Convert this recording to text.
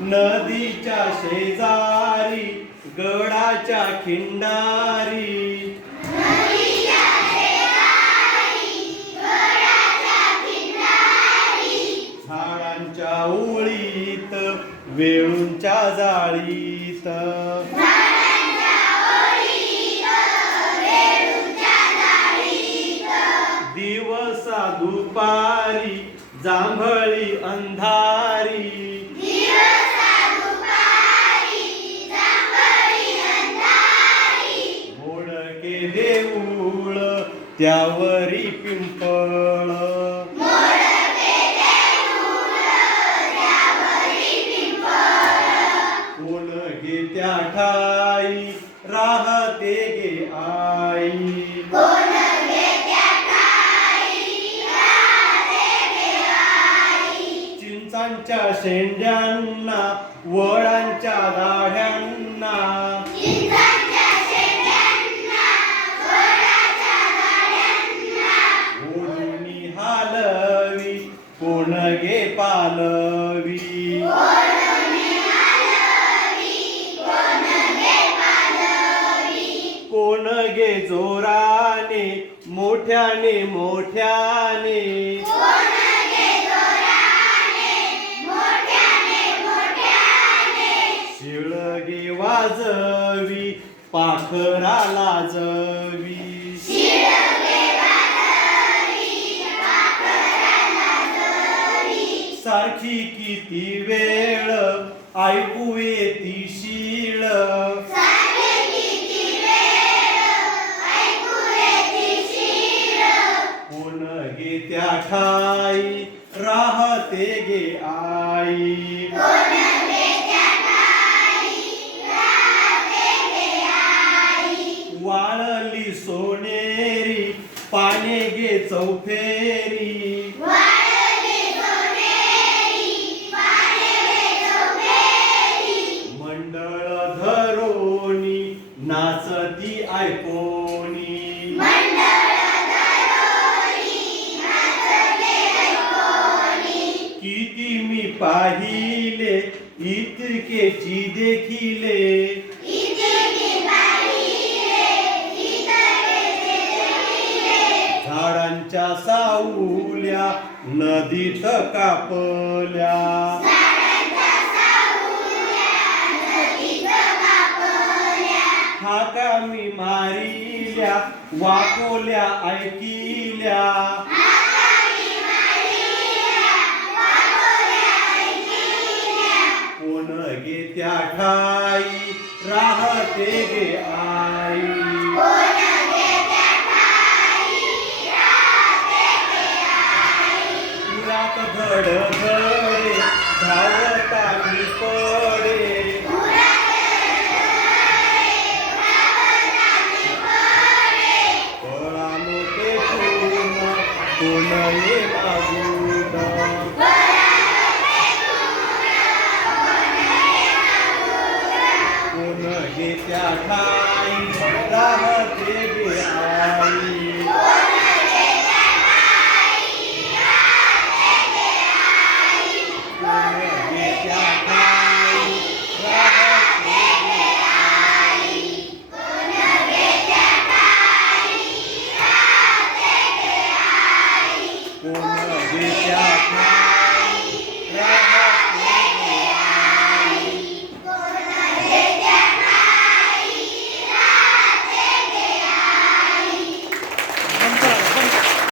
नदीच्या शेजारी गडाच्या खिंडारी झाडांच्या ओळीत वेळूंच्या जाळीत दिवसा दुपारी जांभळी अंधारी मोडके देऊळ त्यावरी पिंपळ कोण गे त्या ठाई राहते गे आई चिंचांच्या शेंड्यांना वडांच्या दाढ्यांना ओढणी हालवी कोण गे पालवी कोण गे जोराने मोठ्याने मोठ्याने शिळगे वाजवी पाखरा लाजवी सारखी किती वेळ ऐकू येती शीळ कोण गे त्या ठाई राहते गे आई वाळली सोनेरी पाने गे चौफेरी मंडळ धरोनी नाचती ऐकोनी किती मी पाहिले इतकेची देखिले झाडांच्या सावल्या नदीत कापल्या हाका मी मारिल्या वाकोल्या ऐकिल्या कोण गे त्या ठाई राहते गे आई धड धडे धावता मी